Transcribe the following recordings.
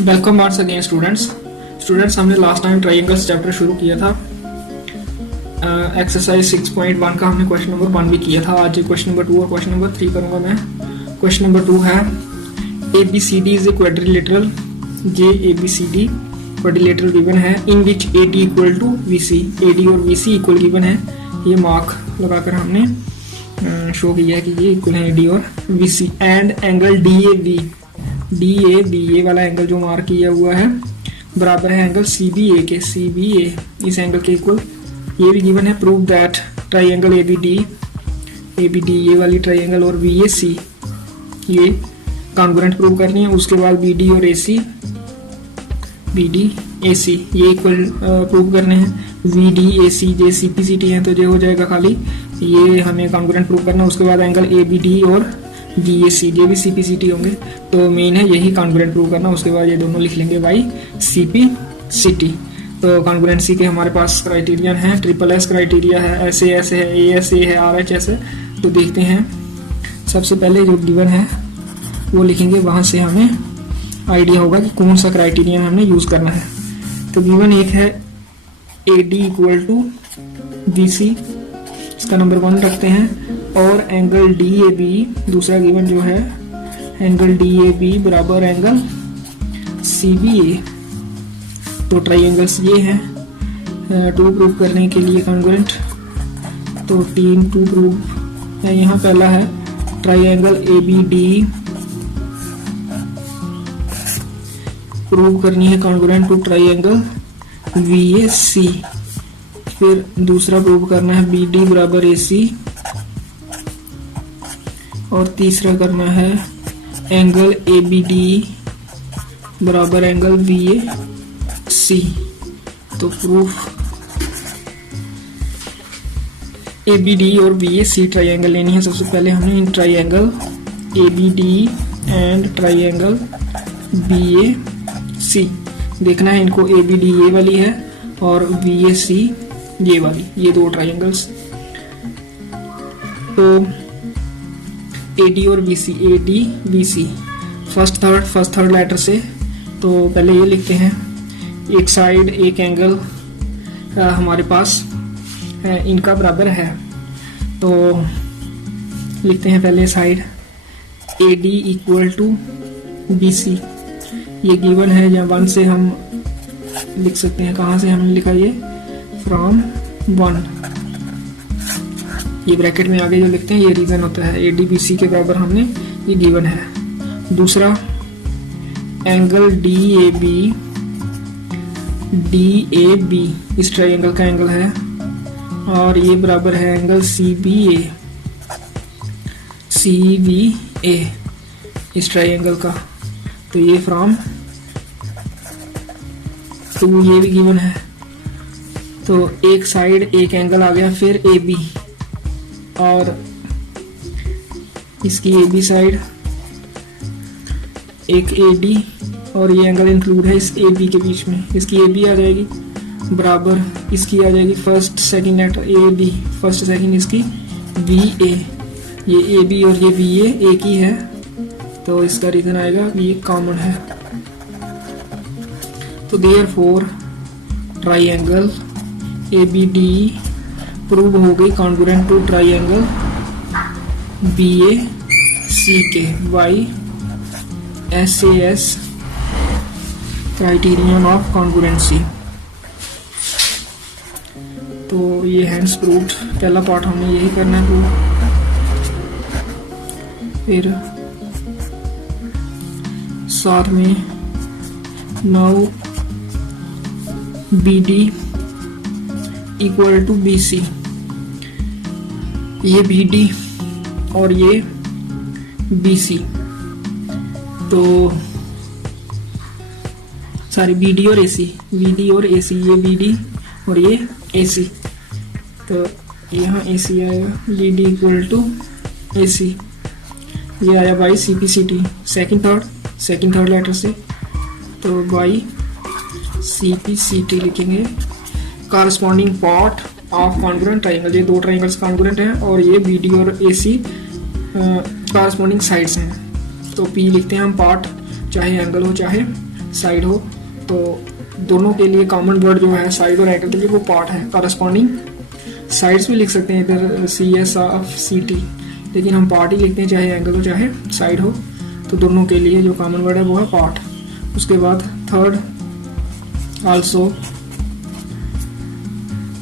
Welcome once again students हमने last time triangles chapter शुरू किया था। एक्सरसाइज 6.1 का हमने क्वेश्चन नंबर 1 भी किया था। आज क्वेश्चन नंबर 2 और क्वेश्चन नंबर 3 करूंगा मैं। क्वेश्चन नंबर 2 है ABCD इज ए क्वाड्रिलेटरल। ये ABCD क्वाड्रिलेटरल गिवन है in which AD equal to VC। AD और VC इक्वल गिवन है। ये मार्क लगाकर हमने शो किया है कि ये इक्वल है AD और VC एंड एंगल DAB ये वाला एंगल जो मार्क किया हुआ है बराबर है एंगल CBA के। CBA इस एंगल के इक्वल ये भी गिवन है। प्रूव दैट ट्राइंगल ABD ये वाली ट्राइंगल और VAC ये कॉन्ग्रुएंट प्रूव करनी है। उसके बाद BD और AC ये इक्वल प्रूव करने हैं। VDAC ये CPCT है तो ये हो जाएगा खाली, ये हमें कॉन्ग्रुएंट प्रूव करना है। उसके बाद एंगल ABD और VAC ये भी CPCT होंगे तो मेन है यही कॉन्ग्रुएंट प्रूव करना। उसके बाद ये दोनों लिख लेंगे बाई CPCT। तो कॉन्ग्रुएंसी के हमारे पास क्राइटेरियन है, SSS क्राइटेरिया है, SAS है, ASA है, RHS है। तो देखते हैं, सबसे पहले जो गिवन है वो लिखेंगे, वहां से हमें आइडिया होगा कि कौन सा क्राइटेरियन हमने यूज करना है। तो गिवन एक है AD इक्वल टू VC, इसका नंबर 1 रखते हैं। और एंगल DAB दूसरा गिवन जो है एंगल DAB बराबर एंगल CBA। तो ट्राइंगल्स ये हैं 2 प्रूव करने के लिए कॉन्ग्रुएंट। तो 3 2 प्रूव है। यहाँ पहला है ट्राइंगल ABD प्रूव करनी है कॉन्ग्रुएंट टू ट्राइंगल VAC। फिर दूसरा प्रूव करना है BD बराबर AC और तीसरा करना है एंगल ABD बराबर एंगल VAC। तो प्रूफ ABD और VAC ट्राइंगल लेनी है। सबसे पहले हमें in triangle ABD and triangle VAC देखना है। इनको ABD ये वाली है और VAC ये वाली, ये 2 ट्राइंगल्स। तो AD और VC फर्स्ट थर्ड लेटर से। तो पहले ये लिखते हैं, एक साइड एक एंगल हमारे पास इनका बराबर है। तो लिखते हैं पहले side AD equal to BC। ये गिवन है, या 1 से हम लिख सकते हैं। कहाँ से हमने लिखा ये? फ्रॉम 1। ये ब्रैकेट में आगे जो लिखते हैं ये रीजन होता है। AD BC के बराबर हमने ये गिवन है। दूसरा एंगल DAB इस ट्राइंगल का एंगल है और ये बराबर है एंगल CBA इस ट्राइंगल का। तो ये फ्रॉम 2 ये भी गिवन है। तो एक साइड एक एंगल आ गया। फिर AB और इसकी AB साइड एक AD और ये एंगल इंक्लूड है इस AB के बीच में। इसकी AB आ जाएगी बराबर, इसकी आ जाएगी first second letter AD, first second इसकी VA। ये AB और ये VA एक ही है तो इसका रीजन आएगा ये कॉमन है। तो देयरफॉर ट्राइंगल ABD प्रूव हो गई कॉन्ग्रुएंट टू ट्राइंगल BAC के by SAS criterion of congruency. तो ये हैंड्स प्रूव्ड, पहला पार्ट हमने यही करना है प्रूव। फिर साथ में now BD equal to BC। ये BD और ये BC। तो सारी BD और AC ये BD और ये AC। तो यहाँ AC आएगा, BD इक्वल टू AC। ये आया by CPCT second third letter से। तो बाई CPCT लिखेंगे। Corresponding part of congruent triangle, ये 2 ट्राइंगल्स कॉन्ग्रुएंट हैं और ये BD और AC कॉरस्पॉन्डिंग साइड्स हैं। तो P लिखते हैं हम पार्ट, चाहे एंगल हो चाहे साइड हो, तो दोनों के लिए कॉमन वर्ड जो है साइड और एंगल के लिए वो पार्ट है। करस्पॉन्डिंग साइड्स भी लिख सकते हैं इधर C S of C T, लेकिन हम पार्ट ही लिखते हैं, चाहे एंगल हो चाहे साइड हो, तो दोनों के लिए जो कॉमन वर्ड है वो है पार्ट। उसके बाद third, also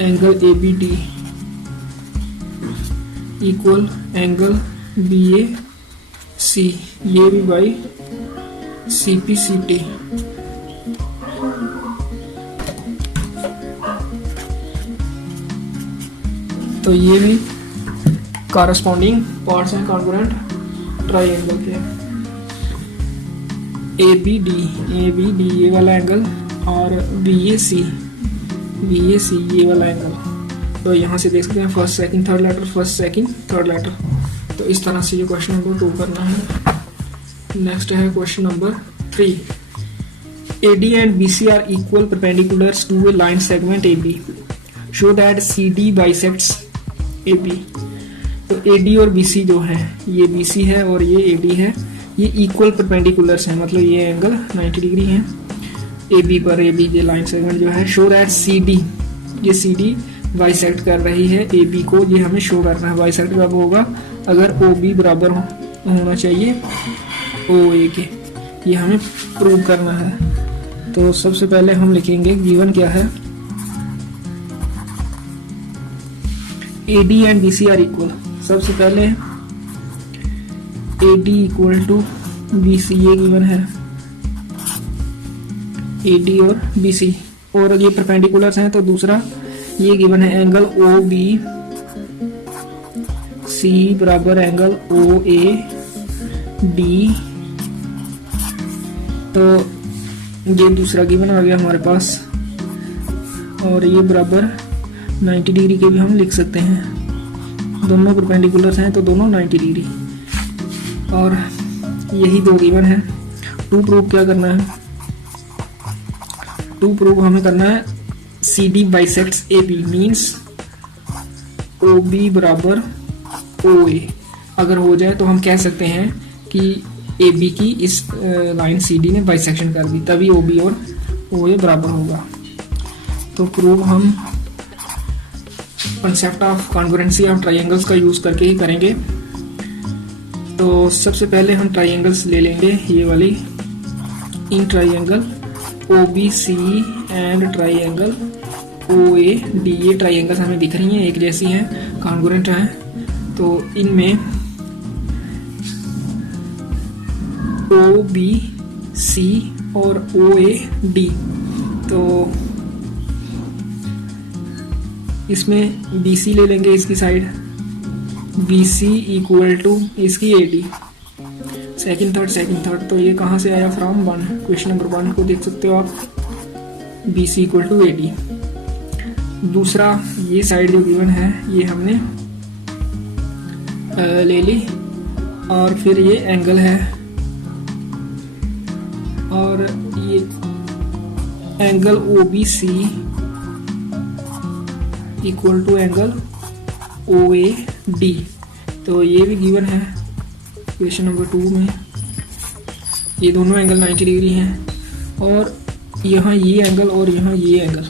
angle A B D equal angle B A C, ये भी by C P C T. तो ये भी कॉरस्पॉन्डिंग पार्ट्स हैं कॉन्ग्रुएंट ट्राइंगल के। ए बी डी ये वाला एंगल और बी ए सी ये वाला एंगल। तो यहाँ से देख सकते हैं first second third letter, first second third letter. तो इस तरह से ये क्वेश्चन नंबर 2 करना है। नेक्स्ट है question number 3। AD and BC are equal perpendiculars to a line segment AB. Show that CD bisects AB. तो AD और BC जो है, ये BC है और ये AD है, ये इक्वल परपेंडिकुलर्स हैं, मतलब ये एंगल 90 डिग्री है AB पर। AB ये लाइन सेगमेंट जो है, शो दैट CD, ये CD बाइसेक्ट कर रही है AB को, ये हमें शो करना है। बाइसेक्ट कब होगा? अगर OB बराबर होना चाहिए OA के, ये हमें प्रूव करना है। तो सबसे पहले हम लिखेंगे गिवन क्या है, AD and BC are equal. सबसे पहले AD इक्वल टू BC, ये गिवन है AD और BC, और ये परपेंडिकुलर्स हैं। तो दूसरा ये गिवन है एंगल OBC बराबर एंगल OAD। तो ये दूसरा गिवन आ गया हमारे पास, और ये बराबर 90 डिग्री के भी हम लिख सकते हैं, दोनों परपेंडिकुलर्स हैं तो दोनों 90 डिग्री। और यही 2 गिवन है। टू प्रूव क्या करना है? टू प्रूव हमें करना है CD bisects AB, means OB बराबर OA। अगर हो जाए तो हम कह सकते हैं कि AB की इस लाइन CD ने बाइसेक्शन कर दी, तभी OB और OA बराबर होगा। तो प्रूव हम concept of congruency of triangles का यूज करके ही करेंगे। तो सबसे पहले हम ट्राइंगल्स ले लेंगे, ये वाली in triangle OBC and triangle OAD। ये ट्राइंगल्स हमें दिख रही हैं, एक जैसी हैं, कॉन्ग्रुएंट हैं। तो इनमें OBC और OAD, तो इसमें BC ले लेंगे, इसकी साइड BC इक्वल टू इसकी AD, सेकंड थर्ड। तो ये कहाँ से आया? फ्रॉम 1, क्वेश्चन नंबर 1 को देख सकते हो आप, BC इक्वल टू AD। दूसरा ये साइड जो गिवन है ये हमने ले ली, और फिर ये एंगल है, और ये angle OBC equal to angle OAD। तो ये भी गिवन है क्वेश्चन नंबर 2 में। ये दोनों एंगल 90 डिग्री हैं, और यहाँ ये एंगल और यहाँ ये एंगल,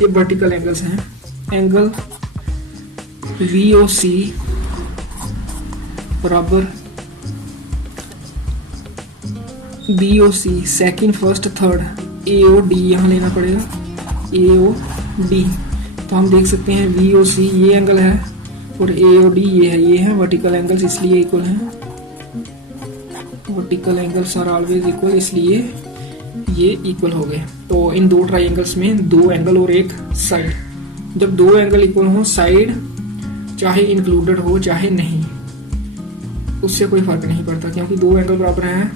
ये वर्टिकल एंगल्स हैं। एंगल VOC बराबर BOC, second first third, AOD यहाँ लेना पड़ेगा, AOD। तो हम देख सकते हैं VOC ये एंगल है और AOD ये है वर्टिकल एंगल्स, इसलिए इक्वल हैं। Vertical angles are always equal, इसलिए ये इक्वल हो गए। तो इन 2 ट्राइंगल्स में 2 एंगल और एक साइड, जब 2 एंगल इक्वल हो, साइड चाहे इंक्लूडेड हो चाहे नहीं, उससे कोई फर्क नहीं पड़ता, क्योंकि 2 एंगल बराबर हैं,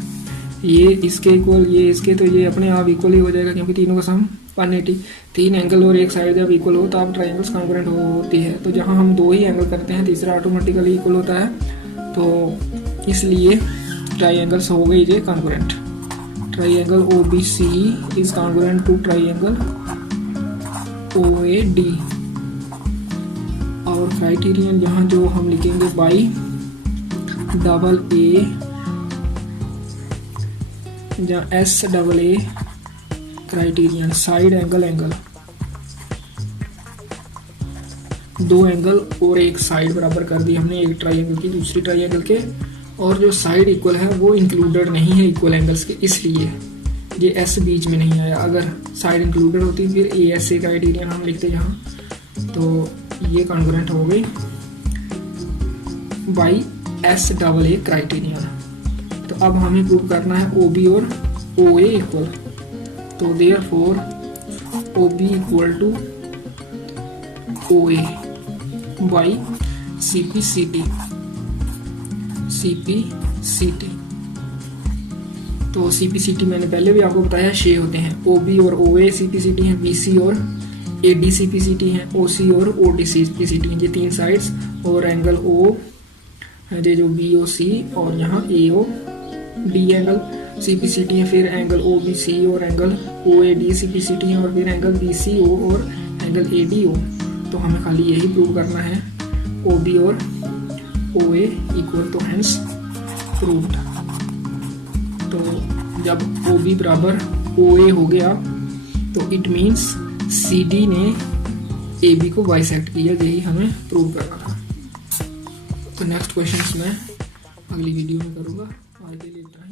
ये इसके इक्वल ये इसके, तो ये अपने आप इक्वल ही हो जाएगा, क्योंकि तीनों का सम 180। 3 एंगल और एक साइड जब इक्वल हो तब ट्राइंगल्स कॉन्ग्रुएंट होती है। तो जहाँ हम 2 ही एंगल करते हैं, तीसरा ऑटोमेटिकली इक्वल होता है, तो इसलिए ट्राइंगल्स हो गई ये congruent. Triangle OBC is congruent to triangle OAD। और क्राइटेरियन यहाँ जो हम लिखेंगे बाई AA जहाँ S double A criterion side angle दो एंगल और एक साइड बराबर कर दी हमने, एक ट्राइंगल की दूसरी ट्राइंगल के, और जो साइड इक्वल है वो इंक्लूडेड नहीं है इक्वल एंगल्स के, इसलिए ये एस बीच में नहीं आया। अगर साइड इंक्लूडेड होती फिर ए एस ए क्राइटेरियन हम लिखते यहाँ, तो ये कॉन्ग्रुएंट हो गई by S double A criterion. तो अब हमें प्रूव करना है ओ बी और ओ ए इक्वल, तो therefore O B equal to O A by C P C T. तो सी पी सी टी मैंने पहले भी आपको बताया 6 होते हैं, ओ बी और O A C P C T हैं, बी सी और A D C P C T हैं, ओ सी और O D C P C T हैं, ये 3 साइड्स, और एंगल ओ है ये जो बी ओ सी, और यहाँ A O D angle C P C T है, फिर एंगल ओ बी सी और angle O A D C P C T है, और फिर एंगल बी सी ओ और एंगल ए डी ओ। तो हमें खाली यही प्रूव करना है, ओ बी और ओ ए इक्वल, तो हेंस प्रूव्ड। तो जब ओ बी बराबर ओ ए हो गया तो इट मीन्स सी डी ने ए बी को बाइसेक्ट किया, यही हमें प्रूव करना था। तो नेक्स्ट क्वेश्चन मैं अगली वीडियो में करूँगा, आज के लिए इतना ही।